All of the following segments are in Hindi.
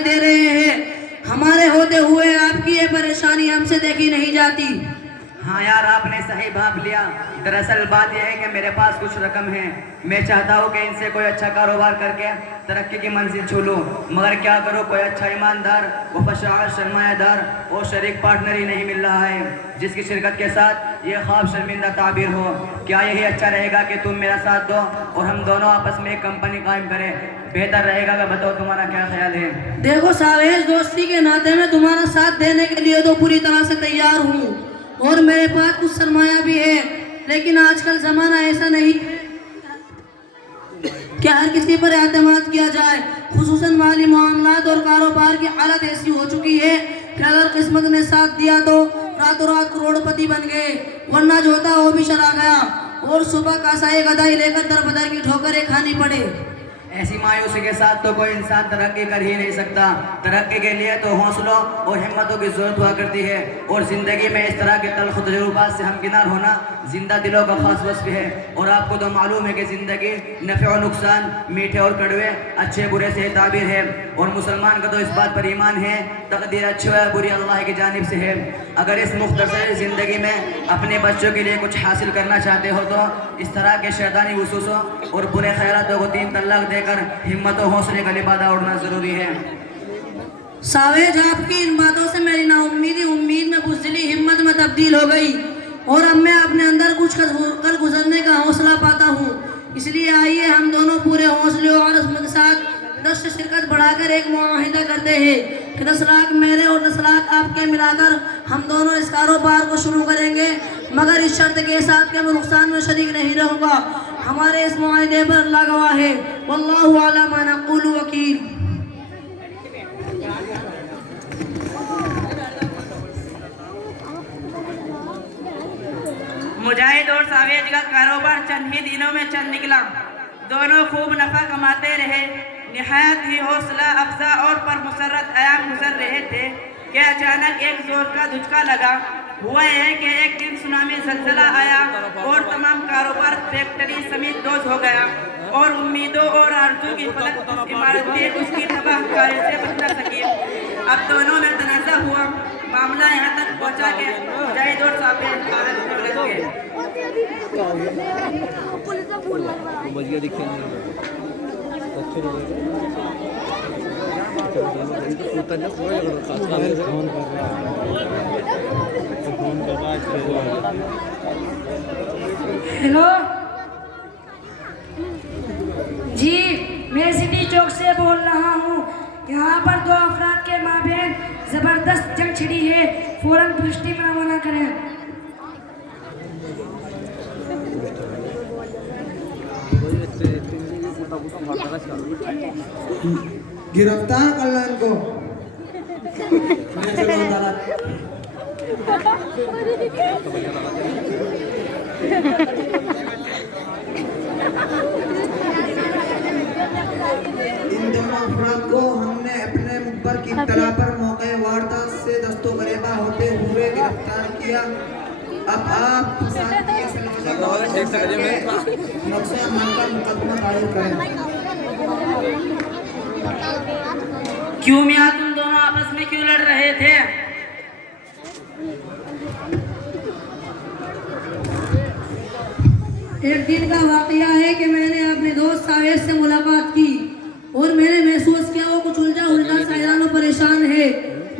दे रहे हैं। हमारे होते हुए आपकी ये परेशानी हमसे देखी नहीं जाती। हाँ यार, आपने सही भाप लिया। दरअसल बात यह है कि मेरे पास कुछ रकम है। मैं चाहता हूँ कि इनसे कोई अच्छा कारोबार करके तरक्की की मंजिल छू लूँ, मगर क्या करूँ, कोई अच्छा ईमानदार वफादार सरमायादार और शरीक पार्टनर ही नहीं मिल रहा है जिसकी शिरकत के साथ ये ख्वाब शर्मिंदा ताबीर हो। क्या यही अच्छा रहेगा कि तुम मेरा साथ दो और हम दोनों आपस में एक कंपनी कायम करें? बेहतर रहेगा कि बताओ तुम्हारा क्या ख्याल है? देखो सावेज, दोस्ती के नाते में तुम्हारा साथ देने के लिए तो पूरी तरह से तैयार हूँ और मेरे पास कुछ सरमाया भी है, लेकिन आजकल ज़माना ऐसा नहीं कि हर किसी पर एतमाद किया जाए। खुसूसन माली मामलात और कारोबार की हालत ऐसी हो चुकी है कि अगर किस्मत ने साथ दिया तो रातों रात करोड़पति बन गए, वरना जो था वो भी चला गया और सुबह का साए गदाई लेकर दर बदर की ठोकरें खानी पड़े। ऐसी मायूसी के साथ तो कोई इंसान तरक्की कर ही नहीं सकता। तरक्की के लिए तो हौसलों और हिम्मतों की जरूरत हुआ करती है और ज़िंदगी में इस तरह के तल्ख तजुर्बात से हमकिनार होना जिंदा दिलों का खास वस्फ है। और आपको तो मालूम है कि ज़िंदगी नफ़े और नुकसान, मीठे और कड़वे, अच्छे बुरे से ताबीर है और मुसलमान का तो इस बात पर ईमान है तकदीर अच्छी व बुरी अल्लाह की जानिब से है। अगर इस मुख्तसर ज़िंदगी में अपने बच्चों के लिए कुछ हासिल करना चाहते हो तो इस तरह के शैतानी वसूसों और बुरे ख्यालों को 3 तलाक देकर हिम्मत और हौसले का लिबादा उड़ना जरूरी है। सावेज, आपकी इन बातों से मेरी नाउम्मीदी उम्मीद में बुज़दिली हिम्मत में तब्दील हो गई और अब मैं अपने अंदर कुछ कल गुजरने का हौसला पाता हूँ। इसलिए आइए हम दोनों पूरे हौसले और अज़्म के साथ 10 शिरकत बढ़ाकर एक मुआहिदा करते हैं कि 10 लाख मेरे और 10 लाख आपके मिलाकर हम दोनों इस कारोबार को शुरू करेंगे, मगर इस शर्त के साथ कि मैं नुकसान में शरीक नहीं रहूँगा। हमारे इस मुआहिदे पर अल्लाह गवाह है। वल्लाहु अला मा नक़ूलु वकील। मुजाहिद और सावेज का कारोबार चंद ही दिनों में चल निकला। दोनों खूब नफा कमाते रहे। निहायत ही हौसला अफजा और पर मुसर्रत अयाम गुजर रहे थे कि अचानक एक जोर का धुचका लगा। हुआ यह कि एक दिन सुनामी ज़लज़ला आया और तमाम कारोबार फैक्ट्री समेत दोज हो गया और उम्मीदों और आरज़ू की फलक उस इमारत में उसकी तबाहकारी से बच न सकी। अब दोनों में तनाज़ा हुआ। मामला यहाँ तक पहुँचा के मुजाहिद और सावेज हेलो जी, मैं सिटी चौक से बोल रहा हूँ। यहाँ पर 2 अफराद के माबेन जबरदस्त जंग छिड़ी है, फौरन पुष्टि में रवाना करें। गिरफ्तार कर इनको। इन दोनों अफराद को हमने अपने मुखबर की इत्तला पर मौके वारदात से दस्तो गरेबा होते हुए गिरफ्तार किया। अब आप नक्शे अमल का मुकदमा दायर करें। क्यों मियां, तुम दोनों आपस में क्यों लड़ रहे थे? एक दिन का वाकया है कि मैंने अपने दोस्त सावेज से मुलाकात की और मैंने महसूस किया वो कुछ उलझा सा हैरान और परेशान है।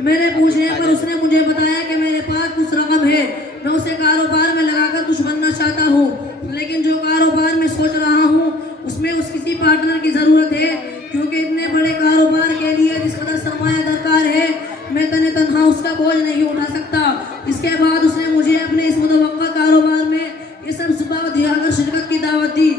मेरे पूछने पर उसने मुझे बताया कि मेरे पास कुछ रकम है, मैं उसे कारोबार में लगाकर कुछ बनना चाहता हूँ, लेकिन जो कारोबार में सोच रहा हूँ उसमें उस किसी पार्टनर की ज़रूरत है, क्योंकि इतने बड़े कारोबार के लिए जिस कदर सरमाया दरकार है मैं तन्हा उसका बोझ नहीं उठा सकता। इसके बाद उसने मुझे अपने इस मुतवक्का कारोबार में ये सब सुबह दिखाकर शिरकत की दावत दी।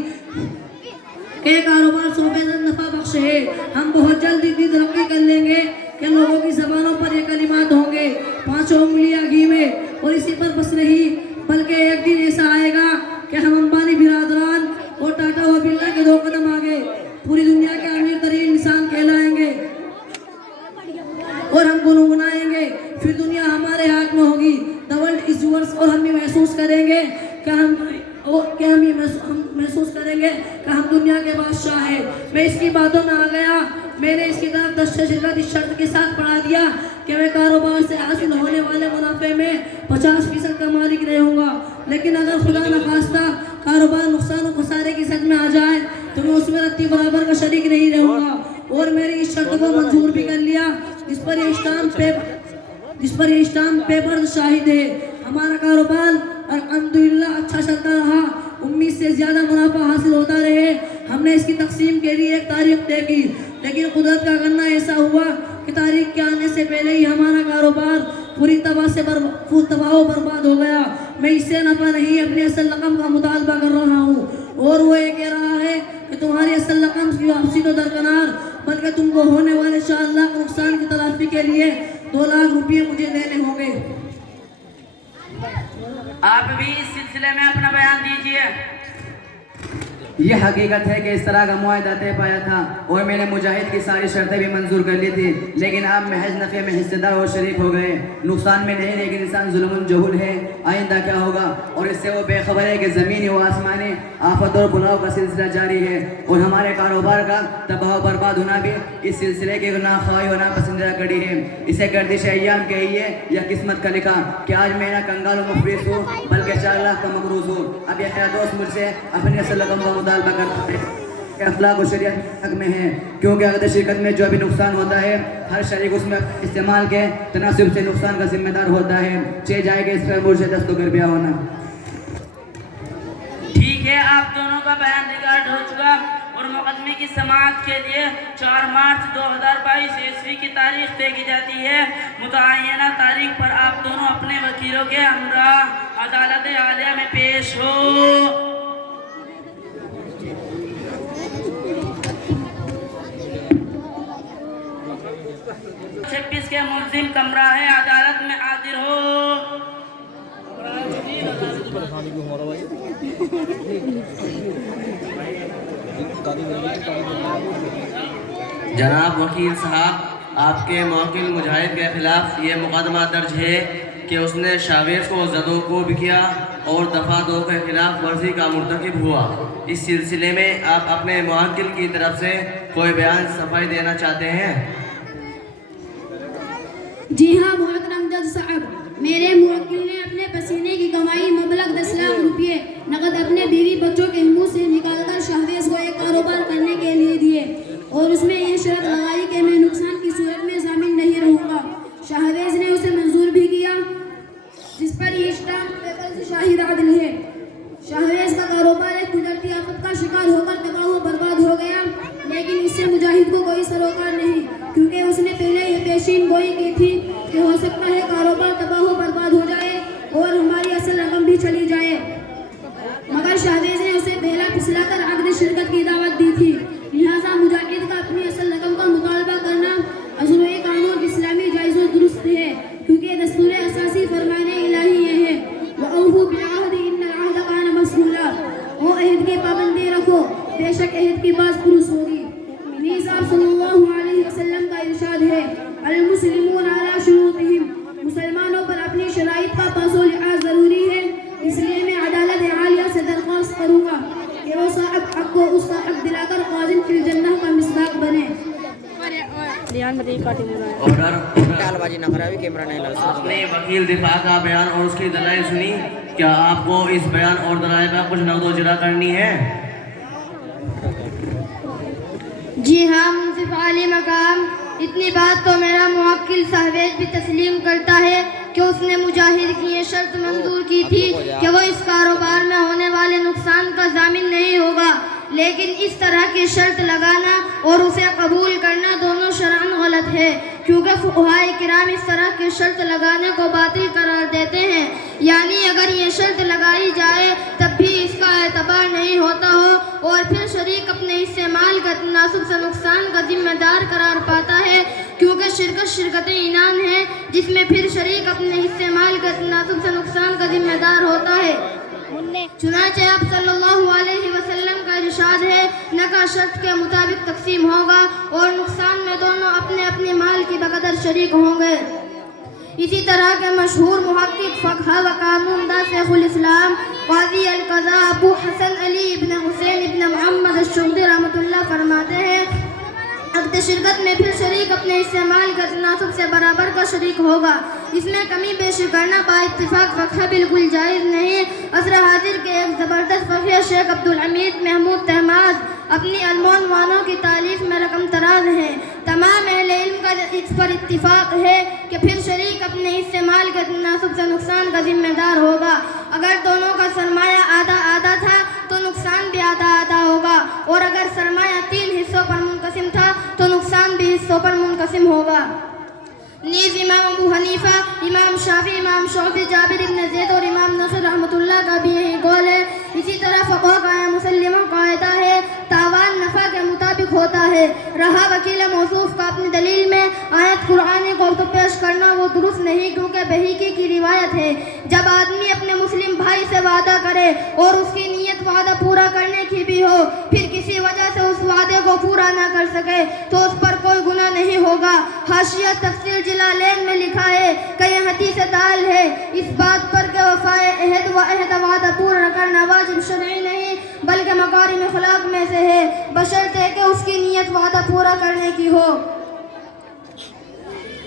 ये कारोबार सोबेज़द नफा बख्श है। हम बहुत जल्द इतनी तरक्की कर लेंगे कि लोगों की जबानों पर ये कलिमात होंगे 5 उंगलियां घी में। और इसी पर बस नहीं, बल्कि एक दिन ऐसा आएगा कि हम अंबानी बिरादरान और टाटा व बिरला के 2 कदम आगे पूरी दुनिया के अमीर तरीन इंसान कहलाएंगे और हम गुनगुनाएंगे। फिर दुनिया हमारे हाथ में होगी। The world is yours. और हम भी महसूस करेंगे कि हम महसूस करेंगे कि हम दुनिया के बादशाह हैं। मैं इसकी बातों में आ गया मैंने इसकी तरफ 10 शिरकत इस शर्त के साथ पढ़ा दिया कि मैं कारोबार से हासिल होने वाले मुनाफे में 50% का मालिक रहूँगा, लेकिन अगर खुदा न खास्ता कारोबार नुकसान और खसारे की सद में आ जाए तो मैं उसमें रत्ती बराबर का शरीक नहीं रहूँगा। और मेरी इस शर्त को मंजूर भी कर लिया, जिस पर ये स्टाम्प पेपर शाहिद है। हमारा कारोबार अल्हम्दुलिल्लाह अच्छा चलता रहा, उम्मीद से ज़्यादा मुनाफा हासिल होता रहे। हमने इसकी तकसीम के लिए एक तारीख तय की, लेकिन कुदरत का करना ऐसा हुआ कि तारीख के आने से पहले ही हमारा कारोबार पूरी तबाह व बर्बाद हो गया। मैं इससे नफा नहीं अपने असल रकम का मुतालबा कर रहा हूँ, और वो ये कह रहा है कि तुम्हारी असल रकम की वापसी तो दरकनार, बल्कि तुमको होने वाले 4 लाख नुकसान की तलाफी के लिए 2 लाख रुपये मुझे देने होंगे। आप भी इस सिलसिले में अपना बयान दीजिए। ये हकीकत है कि इस तरह का मुआहदा तय पाया था और मैंने मुजाहिद की सारी शर्तें भी मंजूर कर ली थी, लेकिन आप महज नफ़े में हिस्सेदार और शरीक हो गए। नुकसान में नहीं, लेकिन इंसान जुल्म जहुल है, आइंदा क्या होगा। और इससे वो बेखबर है कि ज़मीनी व आसमानी आफत और बुलाव का सिलसिला जारी है, और हमारे कारोबार का तबाह बर्बाद होना भी इस सिलसिले की नाख्वाही और नापसंदीदा कड़ी है। इसे गर्दिश अय्याम कहिए या किस्मत का लिखा कि आज मैं ना कंगाल मुफलिस हूँ, बल्कि 4 लाख का मकरूज हूँ। अब यह दोस्त मुझसे अपनी असल रकम का मुतालबा करता है। अखलाक और शरीयत हक में है, क्योंकि अगर शिरकत में जो भी नुकसान होता है हर शरीक उसमें इस्तेमाल के तनासिब से नुकसान का जिम्मेदार होता है। चे जाएगा इस पर मुझे दस्तों बिया होना। ठीक है, आप दोनों का बयान रिकॉर्ड हो चुका और मुकदमे की समाअत के लिए 4 मार्च 2022 ईस्वी की तारीख तय की जाती है। मुतय्यना तारीख पर आप दोनों अपने वकीलों के हमरा अदालत आलिया में पेश हो। 26 के मुल्जिम कमरा है, अदालत में हाजिर हो। जनाब वकील साहब, आपके मौकिल मुजाहिद के खिलाफ ये मुकदमा दर्ज है कि उसने शावेज को ज़दोकोब किया और दफ़ा 2 के खिलाफ वर्जी का मुर्तकिब हुआ। इस सिलसिले में आप अपने मुवक्किल की तरफ से कोई बयान सफाई देना चाहते हैं? जी हाँ मोहतरम जज साहब, मेरे मुवक्किल ने अपने पसीने की कमाई मबलग 10 लाख रुपये नकद अपने बीवी बच्चों के मुंह से निकालकर शाहवेज को एक कारोबार करने के लिए दिए, और उसमें यह शर्त लगाई कि मैं नुकसान की सूरत में शामिल नहीं रहूँगा। शाहवेज ने उसे मंजूर भी किया, जिस पर ये स्टाम्प पेपर से शाहिद आदिल है। शाहवेज का कारोबार एक कुदरती आफत का शिकार होकर तबाह व बर्बाद हो गया, लेकिन इससे मुजाहिद को कोई सरोकार नहीं, क्योंकि उसने पहले ये पेशीन गोई की थी कि हो सकता है कारोबार तबाह व बर्बाद हो जाए और हमारी असल रकम भी चली जाए। मगर शाहवेज ने उसे पहला फिसलाकर अक़्द शिरकत की दावत दी थी, लिहाजा मुजाहिद का अपनी असल रकम का मुतालबा करना अज़्र कानून इस्लामी जायज़ व दुरुस्त है, क्योंकि दस्तूर असासी फरमाने इलाही ये है वअऊफू बिल-अहद इन्नल अहद कान मस्ऊला, ओ अहद की पाबंदी रखो, बेशक अहद की बात पुरुष होगी। नबी साहब सल्लल्लाहु अलैहि वसल्लम का इरशाद है अल-मुस्लिमून अला शुरूतिहिम, मुसलमानों पर अपनी शराइत का पासो लिहाज ज़रूरी है। इसलिए मैं अदालत आलिया से दरख्वास्त करूँगा कि वो साहब हक को उसका हक दिलाकर क़ाज़िम फिल जन्नह का मिसदाक़ बने। अपने वकील दिफा का बयान और उसकी दलाइल सुनी, क्या आपको इस बयान और दलाइल पर कुछ नक़द व जरा करनी है? जी हाँ मुंसिफ आली मकाम, इतनी बात तो मेरा मुवक्किल शाहवेज भी तस्लीम करता है कि उसने मुजाहिद की ये शर्त मंजूर की थी कि वो इस कारोबार में होने वाले नुकसान का जामिन नहीं होगा, लेकिन इस तरह की शर्त लगाना और उसे कबूल करना दोनों शरअन गलत है, क्योंकि फुक़हाए किराम इस तरह की शर्त लगाने को बातिल करार देते हैं। यानी अगर ये शर्त लगाई जाए तब भी इसका एतबार नहीं होता हो और फिर शरीक अपने हिस्से माल का तनासुब से नुकसान का जिम्मेदार करार पाता है, क्योंकि शिरकत इनान है जिसमें फिर शरीक अपने हिस्से माल का तनासुब से नुकसान का जिम्मेदार होता है। चुनांचे आप सल्लल्लाहु अलैहि वसल्लम का इरशाद है नका शर्त के मुताबिक तकसीम होगा और नुकसान में दोनों अपने अपने माल की बकदर शरीक होंगे। इसी तरह के मशहूर मुहक्किक फ़क़ह व कानूनदा शेखुल इस्लाम क़ाज़ी अल-क़ज़ा अबू हसन अली इब्न हुसैन इब्न मुहम्मद अश-शुग़्दी रहमतुल्लाह फरमाते हैं अक्द शिरकत में फिर शरीक अपने इस्तेमाल का तनासुब से बराबर का शरीक होगा। इसमें कमी पेशी करना बाइत्तिफाक फ़क़ह बिल्कुल जायज़ नहीं। असर हाजिर के एक ज़बरदस्त फ़क़ीह शेख अब्दुल हमीद महमूद तहमाज अपनी अलमोन वानों की तारीफ में रकम तराज हैं। तमाम अहले इल्म का इस पर इत्तिफाक है कि फिर शरीक अपने इस्तेमाल के तनासुब से नुकसान का जिम्मेदार होगा। अगर दोनों का सरमाया आधा आधा था तो नुकसान भी आधा आधा होगा, और अगर सरमाया 3 हिस्सों पर मुनक़सिम था तो नुकसान भी हिस्सों पर मुनक़सिम होगा। नीज़ इमाम अबू हनीफा, इमाम शाफी, इमाम शौफी, जाबिर इब्न ज़ैद और इमाम नसर रहमतुल्लाह का भी यही कौल है। इसी तरह फ़क़हा का मुसल्लिमा कायदा है, तावान नफ़ा के मुताबिक होता है। रहा वकील मौसूफ़ का अपनी दलील में आयत कुरानी को तो पेश करना वो दुरुस्त नहीं, क्योंकि बहीकी की रिवायत है जब आदमी अपने मुस्लिम भाई से वादा करे और उसकी नीयत वादा पूरा करने की भी हो, फिर किसी वजह से उस वादे को पूरा ना कर सके तो उस पर कोई गुनाह नहीं होगा। हाशिया तफसीर जिलालैन में लिखा है कि यह हदीस दाल है इस बात पर कि वफ़ाए अहद व अहद वादा पूरा करना वाजिब शरई नहीं बल्कि मकारिम अखलाक में से है, बशर्ते कि उसकी नीयत वादा पूरा करने की हो।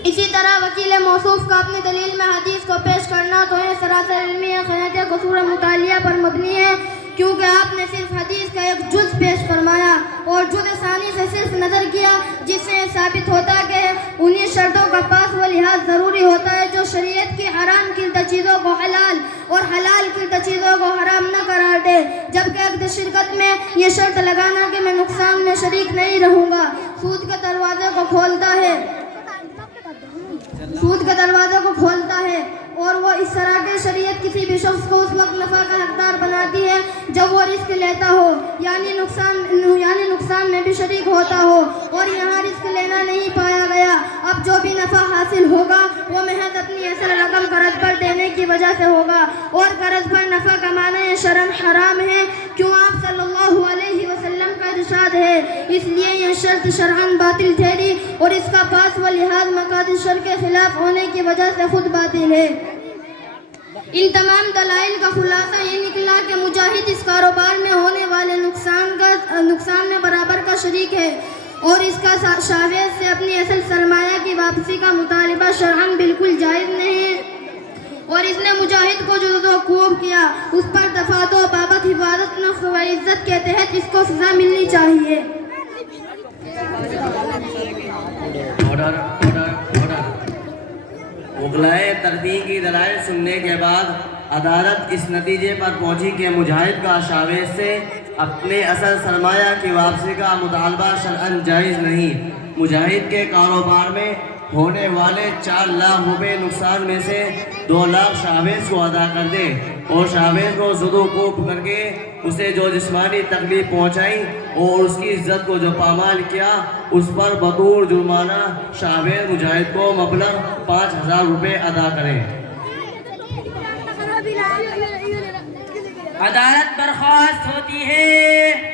इसी तरह वकील मौसूफ़ का अपनी दलील में हदीस को पेश करना तो है सरासर इल्मी खयात कसूर मुतालिया पर मबनी है, क्योंकि आपने सिर्फ हदीस का एक जुज़ पेश फरमाया और जुज़ सानी से सिर्फ नज़र किया, जिससे साबित होता है कि उन्हीं शर्तों का पास व लिहाज ज़रूरी होता है जो शरीयत की हराम किर्दा चीज़ों को हलाल और हलाल किर्दा चीज़ों को हराम न करार दे। जबकि अक्द शिरकत में ये शर्त लगाना कि मैं नुकसान में शरीक नहीं रहूँगा सूद के दरवाजे को खोलता है, सूद के दरवाजे को खोलता है, और वो इस तरह के शरीयत किसी भी शख्स को उस वक्त नफ़ा का हकदार बनाती है जब वो रिस्क लेता हो, यानी नुकसान में भी शरीक होता हो, और यहाँ रिस्क लेना नहीं पाया गया। अब जो भी नफ़ा हासिल होगा वो महज अपनी असल रकम कर्ज पर देने की वजह से होगा, और कर्ज पर नफ़ा कमाना ये शरन हराम है, क्यों आप सल्लल्लाहु अलैहि वसल्लम का इरशाद है। इसलिए यह शर्त शरअन बातिल ठहरी और इसका पास व लिहाज मकासद शर के खिलाफ होने की वजह से खुद बातिल है। इन तमाम दलाइल का खुलासा ये निकला कि मुजाहिद इस कारोबार में होने वाले नुकसान में बराबर का शरीक है, और इसका शावेज से अपनी असल सरमाया की वापसी का मुतालिबा शरअन बिल्कुल जायज़ नहीं है, और इसने मुजाहिद को जो खूब किया उस पर दफातो बाबत हिफाजत नफ्स व इज्जत के तहत इसको सजा मिलनी चाहिए। उगलाए तरदी की दलाइल सुनने के बाद अदालत इस नतीजे पर पहुंची कि मुजाहिद का शावेज से अपने असल सरमाया की वापसी का मुतालबा शरअन जायज़ नहीं। मुजाहिद के कारोबार में होने वाले 4 लाख रुपए नुकसान में से 2 लाख शावेज को अदा कर दे, और शावेज को ज़ुदूक़ूब करके उसे जो जिस्मानी तकलीफ पहुंचाई और उसकी इज्जत को जो पामाल किया उस पर बतौर जुर्माना शावेज मुजाहिद को मबलग 5000 रुपये अदा करें। अदालत बर्खास्त होती है।